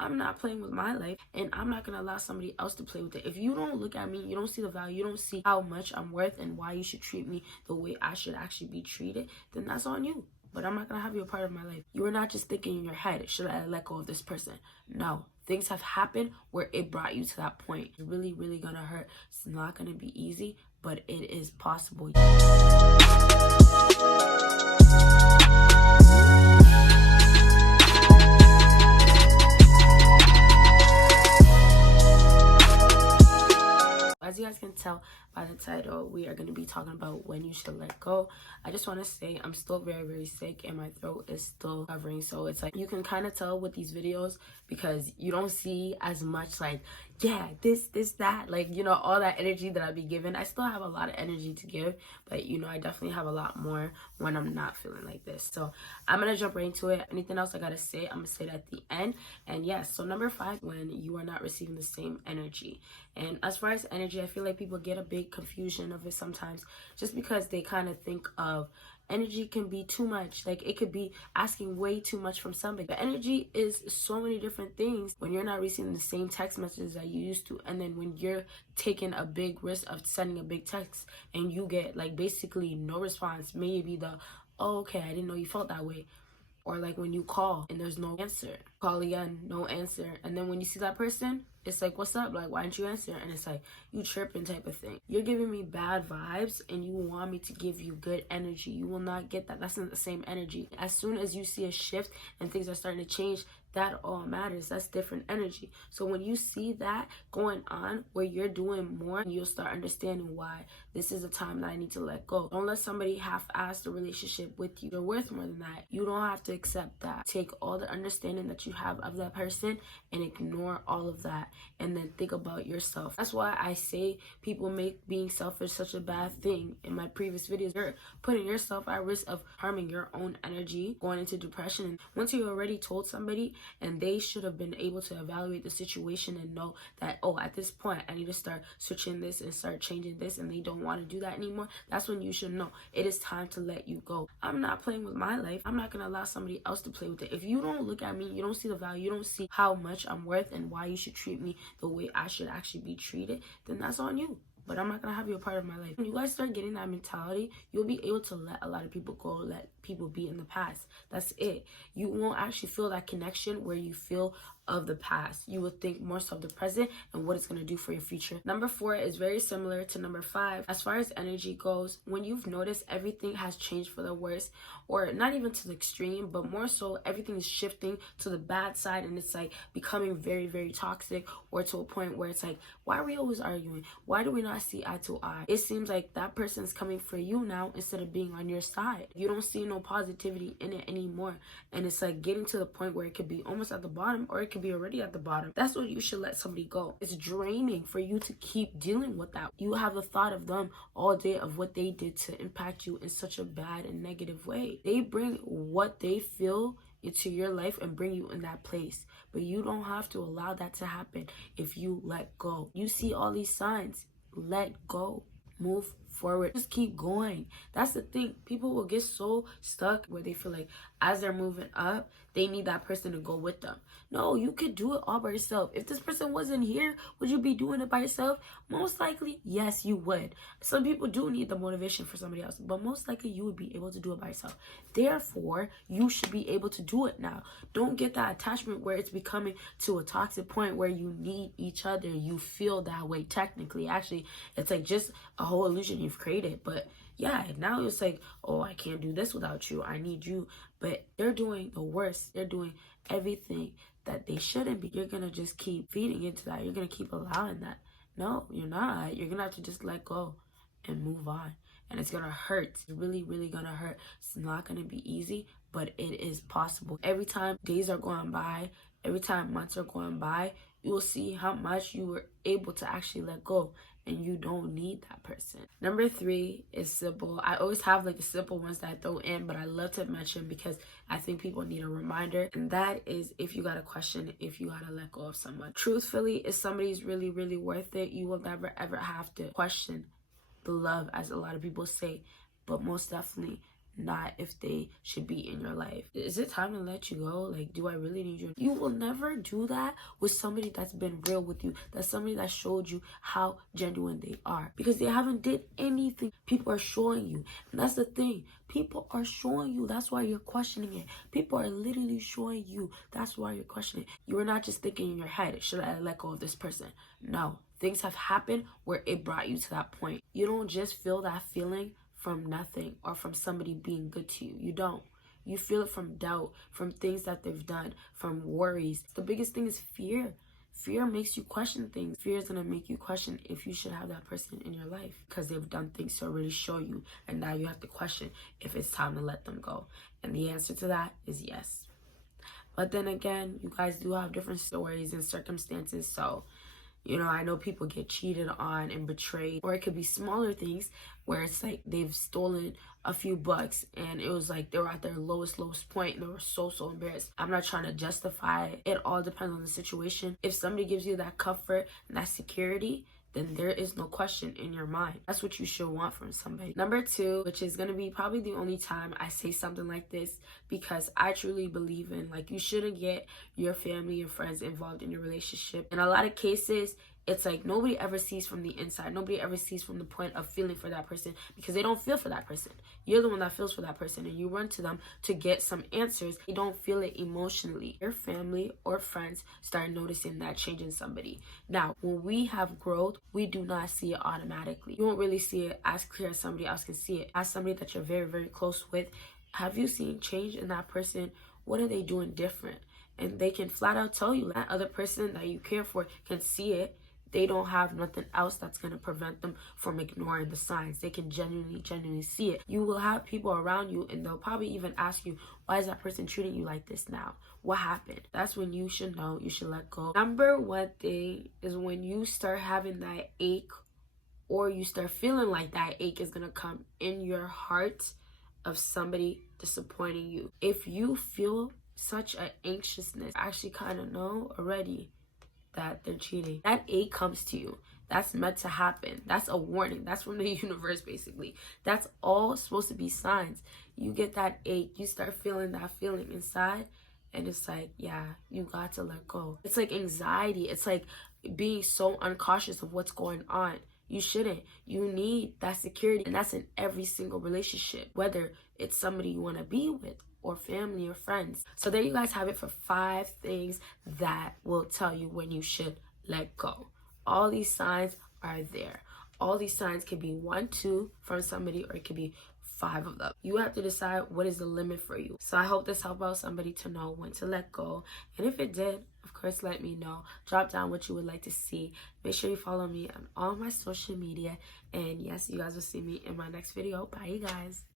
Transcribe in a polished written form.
I'm not playing with my life, and I'm not gonna allow somebody else to play with it. If you don't look at me, you don't see the value, you don't see how much I'm worth and why you should treat me the way I should actually be treated, then that's on you. But I'm not gonna have you a part of my life. You are not just thinking in your head, should I let go of this person? No. Things have happened where it brought you to that point. It's really, really gonna hurt. It's not gonna be easy, but it is possible. As you guys can tell by the title, we are going to be talking about when you should let go. I just want to say I'm still very, very sick and my throat is still covering. So it's like you can kind of tell with these videos because you don't see as much like, yeah, this, that, like, you know, all that energy that I be giving. I still have a lot of energy to give, but, you know, I definitely have a lot more when I'm not feeling like this. So I'm going to jump right into it. Anything else I got to say, I'm going to say it at the end. And yes, so number 5, when you are not receiving the same energy. And as far as energy, I feel like people get a big confusion of it sometimes just because they kind of think of energy can be too much. Like it could be asking way too much from somebody. But energy is so many different things when you're not receiving the same text messages that you used to. And then when you're taking a big risk of sending a big text and you get like basically no response, maybe the, oh, okay, I didn't know you felt that way. Or like when you call and there's no answer, call again, no answer. And then when you see that person, it's like, what's up? Like, why didn't you answer? And it's like, you tripping type of thing. You're giving me bad vibes and you want me to give you good energy. You will not get that. That's not the same energy. As soon as you see a shift and things are starting to change, that all matters. That's different energy. So when you see that going on where you're doing more, you'll start understanding why this is a time that I need to let go. Don't let somebody half-ass the relationship with you. You're worth more than that. You don't have to accept that. Take all the understanding that you have of that person and ignore all of that and then think about yourself. That's why I say people make being selfish such a bad thing. In my previous videos, you're putting yourself at risk of harming your own energy, going into depression. And once you already told somebody, and they should have been able to evaluate the situation and know that, oh, at this point, I need to start switching this and start changing this, and they don't want to do that anymore. That's when you should know it is time to let you go. I'm not playing with my life. I'm not going to allow somebody else to play with it. If you don't look at me, you don't see the value, you don't see how much I'm worth and why you should treat me the way I should actually be treated, then that's on you. But I'm not going to have you a part of my life. When you guys start getting that mentality, you'll be able to let a lot of people go, let people be in the past. That's it. You won't actually feel that connection where you feel of the past. You will think more so of the present and what it's going to do for your future. Number 4 is very similar to number 5. As far as energy goes, when you've noticed everything has changed for the worse, or not even to the extreme, but more so everything is shifting to the bad side and it's like becoming very, very toxic, or to a point where it's like, why are we always arguing? Why do we not see eye to eye? It seems like that person's coming for you now instead of being on your side. You don't see no positivity in it anymore. And it's like getting to the point where it could be almost at the bottom, or it could be already at the bottom. That's when you should let somebody go. It's draining for you to keep dealing with that. You have the thought of them all day of what they did to impact you in such a bad and negative way. They bring what they feel into your life and bring you in that place. But you don't have to allow that to happen if you let go. You see all these signs. Let go. Move forward. Just keep going. That's the thing. People will get so stuck where they feel like as they're moving up, they need that person to go with them. No, you could do it all by yourself. If this person wasn't here, would you be doing it by yourself? Most likely, yes, you would. Some people do need the motivation for somebody else, but most likely you would be able to do it by yourself. Therefore, you should be able to do it now. Don't get that attachment where it's becoming to a toxic point where you need each other. You feel that way technically. Actually, it's like just a whole illusion you've created. But yeah, now it's like, oh, I can't do this without you. I need you. But they're doing the worst. They're doing everything that they shouldn't be. You're going to just keep feeding into that. You're going to keep allowing that. No, you're not. You're going to have to just let go and move on. And it's going to hurt. It's really, really going to hurt. It's not going to be easy, but it is possible. Every time days are going by, every time months are going by, you will see how much you were able to actually let go. And you don't need that person. Number 3 is simple. I always have like the simple ones that I throw in, but I love to mention because I think people need a reminder. And that is, if you got a question, if you gotta let go of someone. Truthfully, if somebody's really, really worth it, you will never ever have to question the love, as a lot of people say. But most definitely not if they should be in your life. Is it time to let you go? Like, do I really need you? You will never do that with somebody that's been real with you. That's somebody that showed you how genuine they are, because they haven't did anything. People are showing you, and that's the thing. People are showing you. That's why you're questioning it. People are literally showing you. That's why you're questioning it. You are not just thinking in your head, should I let go of this person? No. Things have happened where it brought you to that point. You don't just feel that feeling from nothing or from somebody being good to you. You don't. You feel it from doubt, from things that they've done, from worries. The biggest thing is fear. Fear makes you question things. Fear is going to make you question if you should have that person in your life, because they've done things to already show you, and now you have to question if it's time to let them go. And the answer to that is yes. But then again, you guys do have different stories and circumstances, so you know, I know people get cheated on and betrayed, or it could be smaller things where it's like they've stolen a few bucks and it was like they were at their lowest point and they were so embarrassed. I'm not trying to justify it. It all depends on the situation. If somebody gives you that comfort and that security, then there is no question in your mind. That's what you should want from somebody. Number 2, which is going to be probably the only time I say something like this, because I truly believe in, like, you shouldn't get your family and friends involved in your relationship. In a lot of cases, it's like nobody ever sees from the inside. Nobody ever sees from the point of feeling for that person, because they don't feel for that person. You're the one that feels for that person, and you run to them to get some answers. You don't feel it emotionally. Your family or friends start noticing that change in somebody. Now, when we have growth, we do not see it automatically. You won't really see it as clear as somebody else can see it. As somebody that you're very close with, have you seen change in that person? What are they doing different? And they can flat out tell you. That other person that you care for can see it. They don't have nothing else that's going to prevent them from ignoring the signs. They can genuinely see it. You will have people around you, and they'll probably even ask you, why is that person treating you like this now? What happened? That's when you should know you should let go. Number 1 thing is when you start having that ache, or you start feeling like that ache is going to come in your heart of somebody disappointing you. If you feel such an anxiousness, I actually kind of know already that they're cheating. That ache comes to you. That's meant to happen. That's a warning. That's from the universe, basically. That's all supposed to be signs. You get that ache, you start feeling that feeling inside, and it's like, yeah, you got to let go. It's like anxiety. It's like being so uncautious of what's going on. You shouldn't. You need that security, and that's in every single relationship, whether it's somebody you want to be with or family or friends. So there you guys have it for 5 things that will tell you when you should let go. All these signs are there. All these signs could be 1, 2 from somebody, or it could be 5 of them. You have to decide what is the limit for you. So I hope this helped out somebody to know when to let go. And if it did, of course, let me know. Drop down what you would like to see. Make sure you follow me on all my social media. And yes, you guys will see me in my next video. Bye, you guys.